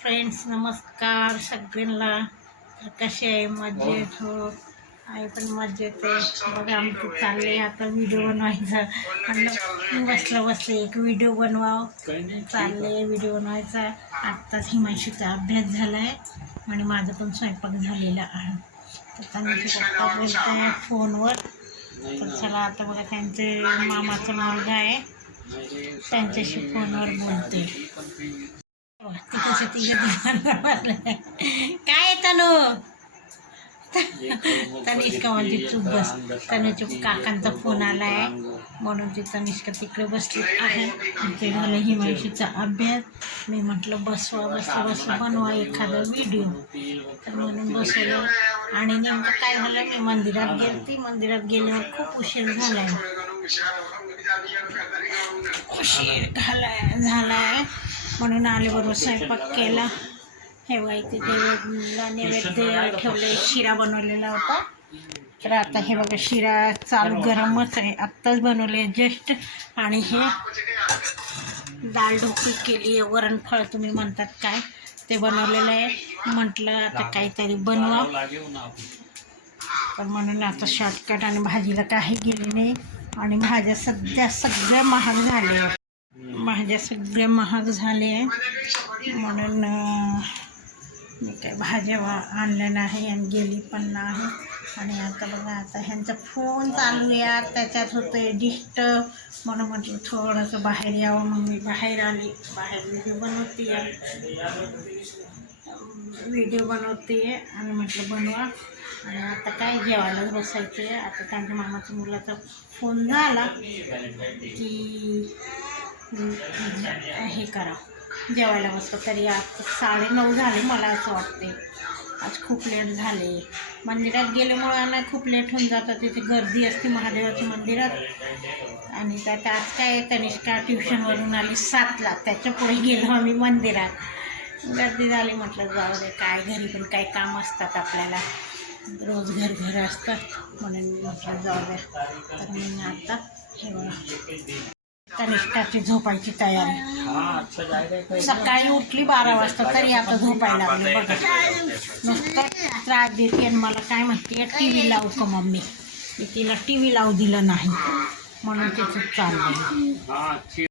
Friends नमस्कार सगळ्यांना. तर कसे आहे? मजेत हो? आहे पण मजेत आहे. बघा आमचं चाललंय. आता व्हिडिओ बनवायचा. म्हणलं बसलं बसलं एक व्हिडिओ बनवावं. चाललंय व्हिडिओ बनवायचा. आत्ताच हिमांशूचा अभ्यास झाला आहे आणि माझा पण स्वयंपाक झालेला आहे. तर त्यांचे पप्पा बोलत आहे फोनवर तर चला आता बघा त्यांचे मामाचा मुलगा आहे? त्यांच्याशी फोनवर बोलते. काय तनु? तनिष्का म्हणजे चूप बस. तनुच्या काकांचा फोन आला आहे म्हणून ती तनिष्का तिकडे बसली आहे. ते झालं हिमांशीचा अभ्यास. मी म्हटलं बसवा बसवा बसवा बनवा एखादा व्हिडिओ तर म्हणून बसवलं. आणि नेमकं काय झालं मी मंदिरात गेलती. मंदिरात गेल्यावर खूप उशीर झालाय. उशीर झालाय झालाय. म्हणून आल्याबरोबर स्वयंपाक केला. हे वाईट देवाला नैवेद्य ठेवले शिरा बनवलेला होता. तर आता हे बघा शिरा चालू गरमच आहे. आत्ताच बनवले जस्ट. आणि हे डाळ ढोकळी केली आहे. वरणफळ तुम्ही म्हणतात काय? ते बनवलेलं आहे. म्हटलं आता काहीतरी बनवा. तर म्हणून आता शॉर्टकट आणि भाजीला काही गेली नाही. आणि भाज्या सध्या सगळ्या महाग झाल्या भाज्या सगळ्या महाग झाल्या आहे. म्हणून मी काय भाज्या आणल्या नाही आणि गेली पण नाही. आणि आता बघा आता ह्यांचा फोन चालू आहे. त्याच्यात होतं डिस्टर्ब म्हणून म्हटलं थोडंसं बाहेर यावं. मग मी बाहेर आली. बाहेर व्हिडिओ बनवते. व्हिडिओ बनवते. आणि म्हटलं बनवा. आणि आता काय जेवायलाच बसायचं आहे आता त्यांच्या मामाच्या मुलाचा फोन झाला की हे करा. जेवायला बसतो तरी आज साडे नऊ झाले मला असं वाटते आज खूप लेट झाले. मंदिरात गेल्यामुळं ना खूप लेट होऊन जातं. तिथे गर्दी असते महादेवाच्या मंदिरात. आणि त्यात आज काय तनिष्का ट्युशनवरून आली सातला. त्याच्या पुढे गेलो आम्ही मंदिरात. गर्दी झाली म्हटलं जाऊ दे काय घरी पण काय काम असतात आपल्याला. रोज घर घर असतात. म्हणून म्हटलं जाऊ द्या तर मी आता हे बघा. कनिष्ठाची झोपायची तयारी. सकाळी उठली बारा वाजता तरी आता झोपायला लागले बघा. नुसतं त्रास देते आणि मला काय म्हणते टी व्ही लावू का मम्मी? मी तिला टी व्ही लावू दिलं नाही. म्हणून तिचं चाललं